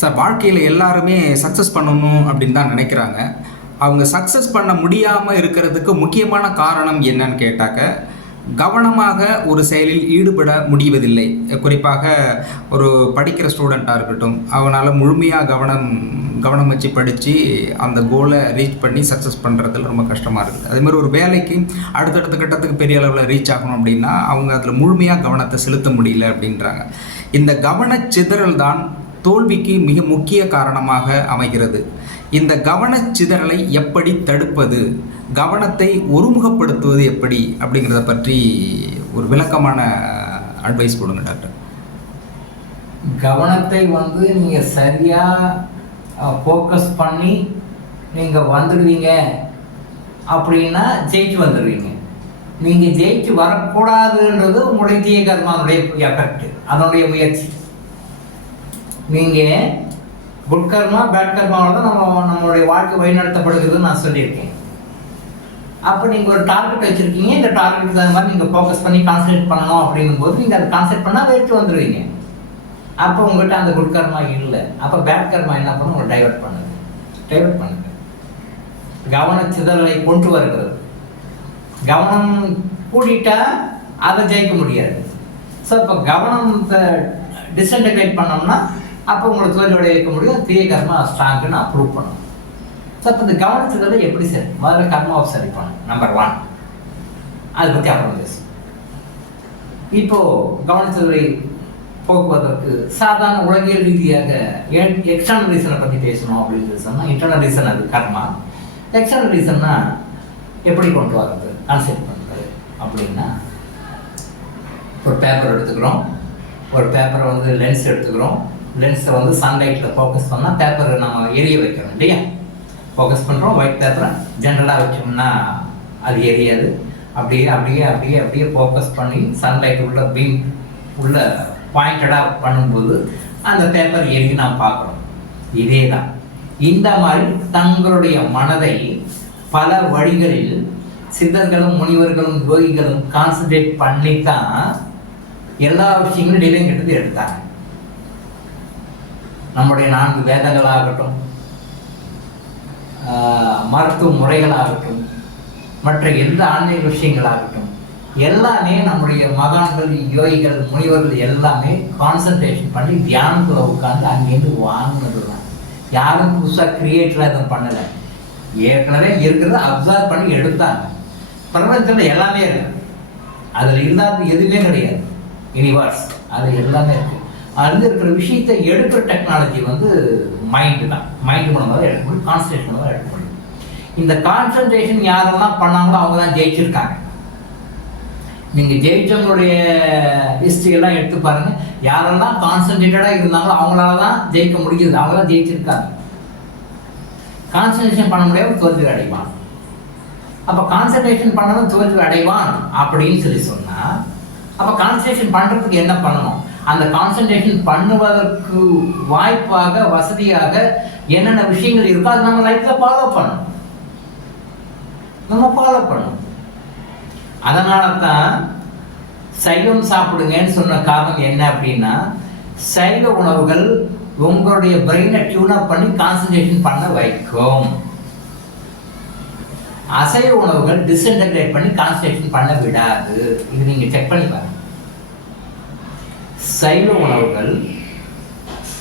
Sir, வாழ்க்கையில் எல்லாருமே success பண்ணணும் அப்படின்னு தான் நினைக்கிறாங்க. அவங்க சக்ஸஸ் பண்ண முடியாமல் இருக்கிறதுக்கு முக்கியமான காரணம் என்னன்னு கேட்டாக்க, கவனமாக ஒரு செயலில் ஈடுபட முடிவதில்லை. குறிப்பாக ஒரு படிக்கிற ஸ்டூடெண்ட்டாக இருக்கட்டும், அவனால் முழுமையாக கவனம் வச்சு படித்து அந்த கோலை ரீச் பண்ணி சக்ஸஸ் பண்ணுறதுல ரொம்ப கஷ்டமாக இருக்குது. அதேமாதிரி ஒரு வேலைக்கு அடுத்தடுத்த கட்டத்துக்கு பெரிய அளவில் ரீச் ஆகணும் அப்படின்னா அவங்க அதில் முழுமையாக கவனத்தை செலுத்த முடியல அப்படின்றாங்க. இந்த கவனச்சிதறல் தான் தோல்விக்கு மிக முக்கிய காரணமாக அமைகிறது. இந்த கவனச்சிதறலை எப்படி தடுப்பது, கவனத்தை ஒருமுகப்படுத்துவது எப்படி அப்படிங்கிறத பற்றி ஒரு விளக்கமான அட்வைஸ் கொடுங்க டாக்டர். கவனத்தை நீங்கள் சரியாக ஃபோக்கஸ் பண்ணி நீங்கள் வந்துடுவீங்க அப்படின்னா ஜெயிச்சு வந்துடுவீங்க. நீங்கள் ஜெயிச்சு வரக்கூடாதுன்றது உங்களுடைய தீய கர்மாவுடைய எஃபெக்ட், அதனுடைய முயற்சி. நீங்கள் குட் கர்மா பேட் கர்மாவோட தான் நம்மளுடைய வாழ்க்கை வழிநடத்தப்படுகிறதுன்னு நான் சொல்லியிருக்கேன். அப்போ நீங்கள் ஒரு டார்கெட் வச்சுருக்கீங்க, இந்த டார்கெட்டுக்கு தகுந்த மாதிரி நீங்கள் ஃபோக்கஸ் பண்ணி கான்சன்ட்ரேட் பண்ணணும் அப்படிங்கும்போது நீங்கள் அதை கான்சன்ட்ரேட் பண்ணால் வெயிட்டு வந்துடுவீங்க. அப்போ உங்கள்கிட்ட அந்த குட் கர்மா இல்லை. அப்போ பேட் கர்மா என்ன பண்ணும், உங்களை டைவர்ட் பண்ணுங்க. கவனச்சிதறலை கொண்டு வருகிறது. கவனம் கூடிட்டா அதை ஜெயிக்க முடியாது. ஸோ இப்போ கவனத்தை டிஸ்இன்டகிரேட் பண்ணோம்னா அப்போ உங்களை தோல்வி வைக்க முடியும். தீய கர்மா ஸ்ட்ராங்குன்னு அப்ரூவ் பண்ணணும். ஸோ அப்போ இந்த கவனச்சிதறலை எப்படி சரி, முதல்ல கர்மாவை சரி பண்ணணும். நம்பர் 1, அதை பற்றி அப்புறம் பேசும். இப்போது கவனச்சிதறலை போக்குவதற்கு சாதாரண உலகியல் ரீதியாக எக்ஸ்டர்னல் ரீசனை பற்றி பேசணும் அப்படின்னு சொன்னால், இன்டர்னல் ரீசன் அது கர்மா. எக்ஸ்டர்னல் ரீசன்னா எப்படி கொண்டு வர்றது, கான்செப்ட் பண்ணுறது அப்படின்னா, ஒரு பேப்பர் எடுத்துக்கிறோம். ஒரு பேப்பரை லென்ஸ் எடுத்துக்கிறோம். லென்ஸை சன்லைட்டில் ஃபோக்கஸ் பண்ணால் பேப்பரை நம்ம எரிய வைக்கிறோம் இல்லையா. ஃபோக்கஸ் பண்ணுறோம். ஒயிட் பேப்பரை ஜென்ரலாக வச்சோம்னா அது எரியாது. அப்படியே ஃபோக்கஸ் பண்ணி சன்லைட் உள்ள பீம் உள்ள பாயிண்டடாக பண்ணும்போது அந்த பேப்பர் எரிய நாம் பார்க்குறோம். இதே தான். இந்த மாதிரி தங்களுடைய மனதை பல வழிகளில் சித்தர்களும் முனிவர்களும் யோகிகளும் கான்சன்ட்ரேட் பண்ணித்தான் எல்லா விஷயங்களும் டிவைன் கிட்டது எடுத்தாங்க. நம்முடைய 4 வேதங்களாகட்டும், மருத்துவ முறைகளாகட்டும், மற்ற எந்த ஆன்மீக விஷயங்களாகட்டும், எல்லாமே நம்முடைய மகான்கள், யோகிகள், முனிவர்கள் எல்லாமே கான்சன்ட்ரேஷன் பண்ணி தியானத்தில் உட்காந்து அங்கேருந்து வாங்கினது தான். யாரும் புதுசாக கிரியேட்டராக எதுவும் பண்ணலை. ஏற்கனவே இருக்கிறத அப்சர்வ் பண்ணி எடுத்தாங்க. பிரபஞ்சத்தில் எல்லாமே இருக்கு. அதில் இல்லாத எதுவுமே கிடையாது. யூனிவர்ஸ் அது எல்லாமே இருக்கு. அது இருக்கிற விஷயத்தை எடுக்கிற டெக்னாலஜி மைண்டு தான். மைண்டு மூலமாக தான் எடுக்க முடியும், கான்சன்ட்ரேஷன் மூலமாக தான் எடுக்க முடியும். இந்த கான்சன்ட்ரேஷன் யாரெல்லாம் பண்ணாங்களோ அவங்க தான் ஜெயிச்சிருக்காங்க. நீங்கள் ஜெயிச்சவங்களுடைய ஹிஸ்ட்ரியெல்லாம் எடுத்து பாருங்கள். யாரெல்லாம் கான்சன்ட்ரேட்டடாக இருந்தாங்களோ அவங்களால தான் ஜெயிக்க முடியுது. அவங்க தான் ஜெயிச்சிருக்காங்க. கான்சன்ட்ரேஷன் பண்ண முடியாமல் தோல்வி அடைவான். அப்போ கான்சன்ட்ரேஷன் பண்ணதும் தோல்வி அடைவான் அப்படின்னு சொன்னால், அப்போ கான்சன்ட்ரேஷன் பண்ணுறதுக்கு என்ன பண்ணணும்? அந்த கான்சன்ட்ரேஷன் பண்ணுவதற்கு வாய்ப்பாக, வசதியாக என்னென்ன விஷயங்கள் இருக்கோ அது நம்ம லைஃப்பில் ஃபாலோ பண்ணணும். அதனால தான் சைவம் சாப்பிடுங்கன்னு சொன்ன காரணம் என்ன அப்படின்னா, சைவ உணவுகள் உங்களுடைய பிரெயினை டியூனப் பண்ணி கான்சன்ட்ரேஷன் பண்ண வைக்கும். அசைவ உணவுகள் டிஸ்இன்டகிரேட் பண்ணி கான்சன்ட்ரேஷன் பண்ண விடாது. இது நீங்க செக் பண்ணி பாருங்க. சைவ உணவுகள்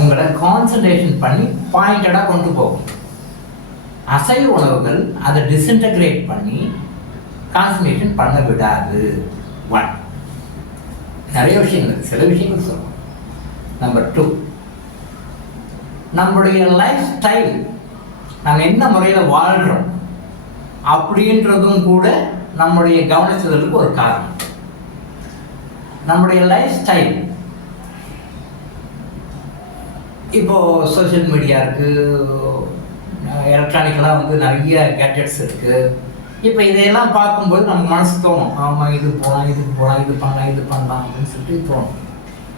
உங்களை கான்சன்ட்ரேஷன் பண்ணி பாயிண்டடா கொண்டு போகும். அசைவ உணவுகள் அதை டிஸ்இன்டகிரேட் பண்ணி கான்சன்ட்ரேஷன் பண்ண விடாது. 1, நிறைய விஷயங்கள், சில விஷயங்கள் சொல்லுவோம். நம்பர் 2, நம்முடைய லைஃப் ஸ்டைல், நம்ம என்ன முறையில் வாழ்கிறோம் அப்படின்றதும் கூட நம்முடைய கவனிச்சதற்கு ஒரு காரணம். நம்முடைய லைஃப் ஸ்டைல், இப்போ சோஷியல் மீடியா இருக்குது, எலக்ட்ரானிக்கெல்லாம் நிறைய கேட்ஜெட்ஸ் இருக்குது. இப்போ இதையெல்லாம் பார்க்கும்போது நம்ம மனசு தோணும், ஆமாம் இது போகலாம், இதுக்கு போகலாம், இது பண்ணலாம் அப்படின்னு சொல்லிட்டு தோணும்.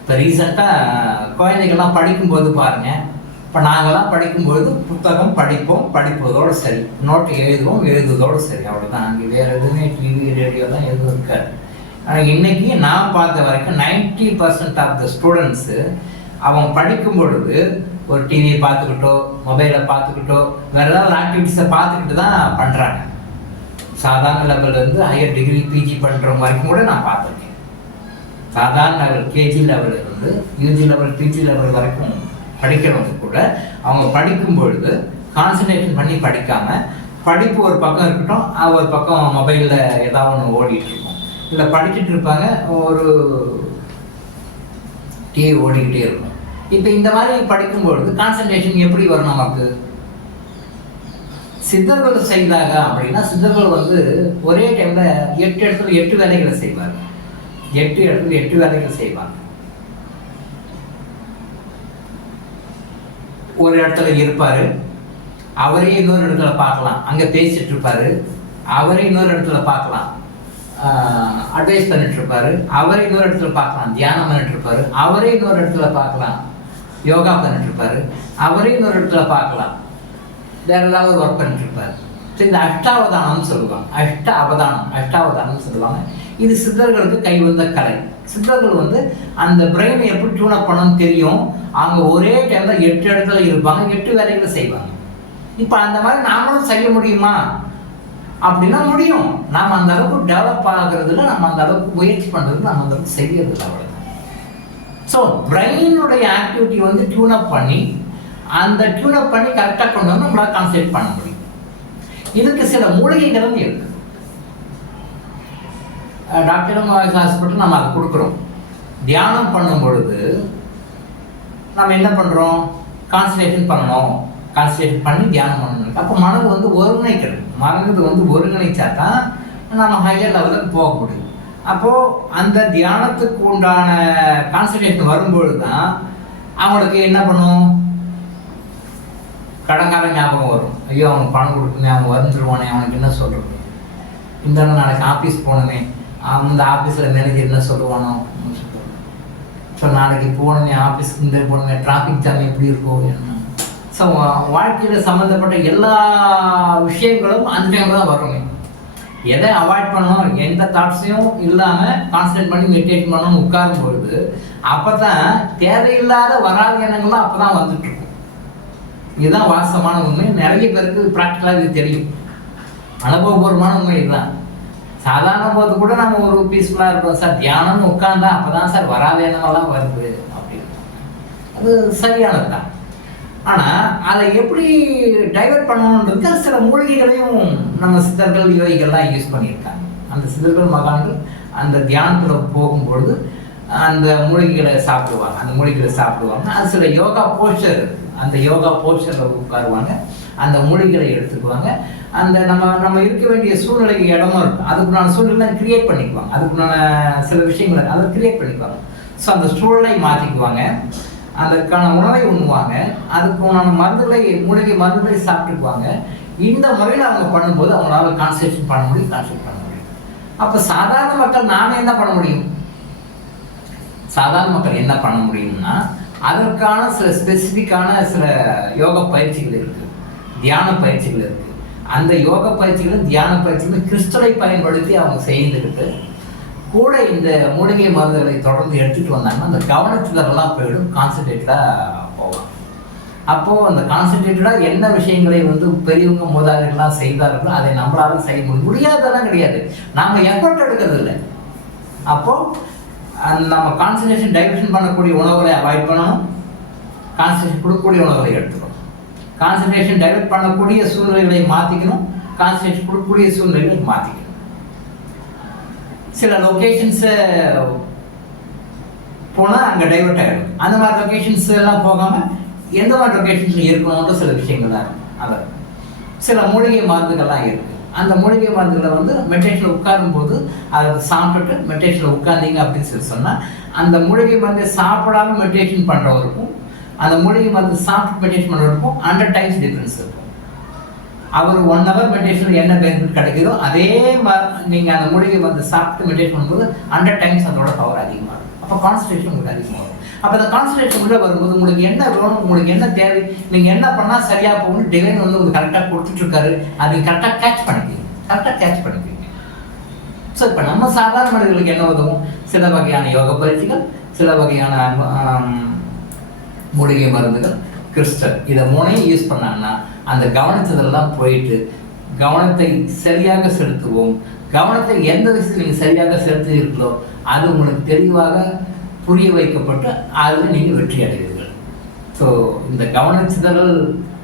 இப்போ ரீசெண்டாக குழந்தைகள்லாம் படிக்கும்போது பாருங்கள், இப்போ நாங்கள்லாம் படிக்கும்போது புத்தகம் படிப்பதோடு சரி, நோட்டு எழுதுவதோடு சரி, அவ்வளோதான். அங்கே வேறு எதுவுமே டிவி ரேடியோலாம் எதுவும் இருக்காது. ஆனால் இன்றைக்கி நான் பார்த்த வரைக்கும் 90% ஆஃப் த ஸ்டூடெண்ட்ஸு அவங்க படிக்கும் பொழுது ஒரு டிவியை பார்த்துக்கிட்டோ மொபைலை பார்த்துக்கிட்டோ வேறு ஏதாவது ஆக்டிவிட்டிஸை பார்த்துக்கிட்டு தான் பண்ணுறாங்க. சாதாரண லெவல்லேருந்து ஹையர் டிகிரி பிஜி பண்ணுற வரைக்கும் கூட நான் பார்த்துருக்கேன். சாதாரண லெவல் கேஜி லெவலில் இருந்து யூஜி லெவல் பிஜி லெவல் வரைக்கும் படிக்கிறவங்க கூட அவங்க படிக்கும் பொழுது கான்சன்ட்ரேஷன் பண்ணி படிக்காமல் படிப்பு ஒரு பக்கம் இருக்கட்டும், ஒரு பக்கம் மொபைலில் ஏதாவது ஒன்று ஓடிட்டு இருக்கும். இல்லை படிச்சுட்டு இருப்பாங்க, ஒரு டிவி ஓடிக்கிட்டே இருக்கும். இப்போ இந்த மாதிரி படிக்கும்பொழுது கான்சன்ட்ரேஷன் எப்படி வரும் நமக்கு? சித்தர்கள் செய்தாங்க அப்படின்னா சித்தர்கள் வந்து ஒரே டைமில் 8 இடத்துல 8 வேலைகளை செய்வாங்க. 8 இடத்துல 8 வேலைகள் செய்வாங்க. ஒரு இடத்துல இருப்பாரு, அவரே இன்னொரு இடத்துல பார்க்கலாம், அங்கே பேசிட்டு இருப்பாரு. அவரே இன்னொரு இடத்துல பார்க்கலாம், அட்வைஸ் பண்ணிட்டு இருப்பாரு. அவரே இன்னொரு இடத்துல பார்க்கலாம், தியானம் பண்ணிட்டு இருப்பாரு. அவரே இன்னொரு இடத்துல பார்க்கலாம், யோகா பண்ணிட்டு இருப்பாரு. அவரே இன்னொரு இடத்துல பார்க்கலாம், வேற ஏதாவது ஒர்க் பண்ணிட்டு இருப்பாரு. இந்த அஷ்டாவதானம் சொல்லுவாங்க. அஷ்டாவதானம் சொல்லுவாங்க. இது சித்தர்களுக்கு கை வந்த கலை. சித்தர்கள் வந்து அந்த பிரெயின் எப்படி டியூன் அப் பண்ணணும்னு தெரியும். அவங்க ஒரே டைம்ல 8 இடத்துல இருப்பாங்க, 8 வேலைகளை செய்வாங்க. இப்போ அந்த மாதிரி நாமளும் செய்ய முடியுமா அப்படின்னா முடியும். நாம் அந்த அளவுக்கு டெவலப் ஆகுறதுல, நம்ம அந்த அளவுக்கு முயற்சி பண்றது, நம்ம அந்த அளவுக்கு செய்யறதில்ல, அவ்வளவுதான். ஸோ பிரெயினுடைய ஆக்டிவிட்டி வந்து டியூன் அப் பண்ணி, அந்த டியூன் அப் பண்ணி கரெக்டாக கொண்டு வந்து நம்மளால கான்சன்ட்ரேட் பண்ண முடியும். இதுக்கு சில மூலிகைகளும் இருக்கு. டாக்டர் ஹாஸ்பிட்டல் நம்ம அதை கொடுக்குறோம். தியானம் பண்ணும் பொழுது நம்ம என்ன பண்ணுறோம்? கான்சன்ட்ரேஷன் பண்ணணும். கான்சன்ட்ரேட் பண்ணி தியானம் பண்ணணும். அப்போ மனது வந்து ஒருங்கிணைக்கிறது. மனது வந்து ஒருங்கிணைச்சா தான் நம்ம ஹையர் லெவலுக்கு போக முடியும். அப்போது அந்த தியானத்துக்கு உண்டான கான்சன்ட்ரேஷன் வரும்பொழுது தான் அவங்களுக்கு என்ன பண்ணும்? கடங்கால ஞாபகம் வரும். ஐயோ அவனுக்கு பணம் கொடுக்கணும், அவன் வந்துடுவானே, அவனுக்கு என்ன சொல்கிறது? இந்த நாளைக்கு ஆஃபீஸ் போகணுமே, அந்த ஆஃபீஸில் மேனேஜர் என்ன சொல்லுவானோ? ஸோ நாளைக்கு போகணுமே ஆஃபீஸ்க்கு, இந்த போகணுமே, டிராஃபிக் ஜாம் எப்படி இருக்கும் என்ன. ஸோ வாழ்க்கையில் சம்மந்தப்பட்ட எல்லா விஷயங்களும் அந்த டைமில் தான் வருமே. எதை அவாய்ட் பண்ணணும், எந்த தாட்ஸையும் இல்லாமல் கான்சன்ட்ரேட் பண்ணி மெடிடேட் பண்ணணும்னு உட்காரும் பொழுது அப்போ தான் தேவையில்லாத வராத எண்ணங்கள்லாம் அப்போ தான் வந்துட்டு இருக்கும். இதுதான் வாஸ்தவமான உண்மை. நிறைய பேருக்கு ப்ராக்டிக்கலாக இது தெரியும். அனுபவபூர்வமான உண்மை இதுதான். சாதாரண போது கூட நம்ம ஒரு பீஸ்ஃபுல்லாக இருக்கோம் சார், தியானம்னு உட்கார்ந்தா அப்போ தான் சார் வராத எண்ணங்கள்லாம் வருது அப்படின்னு. அது சரியானது தான். ஆனால் அதை எப்படி டைவர்ட் பண்ணணுன்றதுக்கு அது சில மூலிகைகளையும் நம்ம சித்தர்கள் யோகிகள்லாம் யூஸ் பண்ணியிருக்காங்க. அந்த சித்தர்கள் மகான்கள் அந்த தியானத்தில் போகும்பொழுது அந்த மூலிகைகளை சாப்பிடுவாங்க. அது சில யோகா போஸ்டர் இருக்குது. அந்த யோகா போஸ்டரில் உட்காருவாங்க, அந்த மூலிகைகளை எடுத்துக்குவாங்க. அந்த நம்ம இருக்க வேண்டிய சூழ்நிலை இடமும் இருக்கும். அதுக்குண்டான சூழ்நிலை கிரியேட் பண்ணிக்குவாங்க. அதுக்குண்டான சில விஷயங்களை அதை கிரியேட் பண்ணிக்குவாங்க. ஸோ அந்த சூழலை மாற்றிக்குவாங்க, அதற்கான உணவை உண்ணுவாங்க, அதுக்கு உண்டான மூலிகை மருந்துகளை சாப்பிட்டுக்குவாங்க. இந்த முறையில் அவங்க பண்ணும்போது அவங்களால கான்சன்ட்ரேட் பண்ண முடியும். அப்போ சாதாரண மக்கள் நாம என்ன பண்ண முடியும்? சாதாரண மக்கள் என்ன பண்ண முடியும்னா அதற்கான சில ஸ்பெசிஃபிக்கான சில யோக பயிற்சிகள் இருக்குது, தியான பயிற்சிகள் இருக்குது. அந்த யோக பயிற்சிகளும் தியான பயிற்சிகளும் கிறிஸ்டலை பயன்படுத்தி அவங்க செய்துக்கிட்டு கூட இந்த மூலிகை மருந்துகளை தொடர்ந்து எடுத்துகிட்டு வந்தாங்கன்னா அந்த கவனச்சிதறெல்லாம் போயிடும், கான்சன்ட்ரேட்டடாக போகலாம். அப்போது அந்த கான்சன்ட்ரேட்டடாக என்ன விஷயங்களை வந்து பெரியவங்க மூதாதைகள்லாம் செய்தார்களோ அதை நம்மளால செய்ய முடியாதெல்லாம் கிடையாது. நாம் எஃபர்ட் எடுக்கிறது இல்லை. அப்போது நம்ம கான்சன்ட்ரேஷன் டைவர்ஷன் பண்ணக்கூடிய உணவுகளை அவாய்ட் பண்ணணும், கான்சன்ட்ரேஷன் கொடுக்கக்கூடிய உணவுகளை எடுத்துக்கணும். கான்சன்ட்ரேஷன் டைவர்ட் பண்ணக்கூடிய சூழ்நிலைகளை மாற்றிக்கணும், கான்சன்ட்ரேஷன் கொடுக்கக்கூடிய சூழ்நிலைகளை மாற்றிக்கணும். சில லொக்கேஷன்ஸை போனால் அங்கே டைவர்ட் ஆகிடும். அந்த மாதிரி லொக்கேஷன்ஸ் எல்லாம் போகாமல் எந்த மாதிரி லொக்கேஷன்ஸில் இருக்கணுன்ற சில விஷயங்கள் தான் இருக்கும். அதை சில மூலிகை மருந்துகள்லாம் இருக்குது. அந்த மூலிகை மருந்துகளை வந்து மெடிடேஷனில் உட்காரும்போது அதை சாப்பிட்டுட்டு மெடிடேஷனில் உட்கார்ந்தீங்க அப்படின்னு சொல்லி சொன்னால் அந்த மூலிகை மருந்தை சாப்பிடாமல் மெடிடேஷன் பண்ணுறவருக்கும் அந்த மூலிகை மருந்து சாப்பிட்டு மெடிடேஷன் பண்ணுறவருக்கும் 100 times டிஃப்ரென்ஸ் இருக்கும். அவர் 1 hour மெடிடேஷனில் என்ன பெனிஃபிட் கிடைக்குதோ அதே மாதிரி நீங்கள் அந்த மூலிகை மருந்து சாப்பிட்டு மெடிடேஷன் பண்ணும்போது 100 times அதோட பவர் அதிகமாக இருக்கும். அப்போ கான்சன்ட்ரேஷன் உங்களுக்கு அதிகமாக வரும். அப்போ அந்த கான்சன்ட்ரேஷன் உள்ளே வரும்போது உங்களுக்கு என்ன வேணும், உங்களுக்கு என்ன தேவை, நீங்கள் என்ன பண்ணால் சரியாக போகணும், டிவைன் வந்து உங்களுக்கு கரெக்டாக கொடுத்துட்ருக்காரு, அதை கரெக்டாக கேட்ச் பண்ணிப்பீங்க. ஸோ இப்போ நம்ம சாதாரண மனிதர்களுக்கு என்ன உதவும்? சில வகையான யோக பயிற்சிகள், சில வகையான மூலிகை மருந்துகள், கிறிஸ்டல் இதை மூணையும் யூஸ் பண்ணாங்கன்னா அந்த கவனச்சிதறலாம் போயிட்டு கவனத்தை சரியாக செலுத்துவோம். கவனத்தை எந்த விஷயத்தில் நீங்கள் சரியாக செலுத்துகிறீர்களோ அது உங்களுக்கு தெளிவாக புரிய வைக்கப்பட்டு அதில் நீங்கள் வெற்றி அடைவீர்கள். ஸோ இந்த கவனச்சிதறல்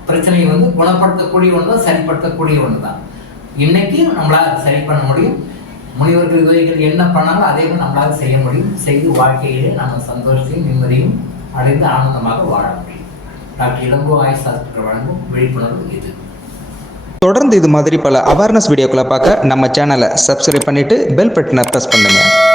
பிரச்சனையை வந்து குணப்படுத்தக்கூடிய ஒன்று தான், சரிப்படுத்தக்கூடிய ஒன்று தான். இன்னைக்கு நம்மளால் சரி பண்ண முடியும். முனிவர்கள் யோகிகள் என்ன பண்ணாலும் அதே மாதிரி நம்மளால் செய்ய முடியும். செய்து வாழ்க்கையிலே நம்ம சந்தோஷத்தையும் நிம்மதியும் அடைந்து ஆனந்தமாக வாழ முடியும். டாக்டர் இளங்கோ ஆயுஷ் ஹாஸ்பிட்டல் வழங்கும் விழிப்புணர்வு இது. தொடர்ந்து இது மாதிரி பல அவேர்னஸ் வீடியோக்களை பார்க்க நம்ம சேனலை சப்ஸ்கிரைப் பண்ணிவிட்டு பெல் பட்டனை ப்ரெஸ் பண்ணுங்கள்.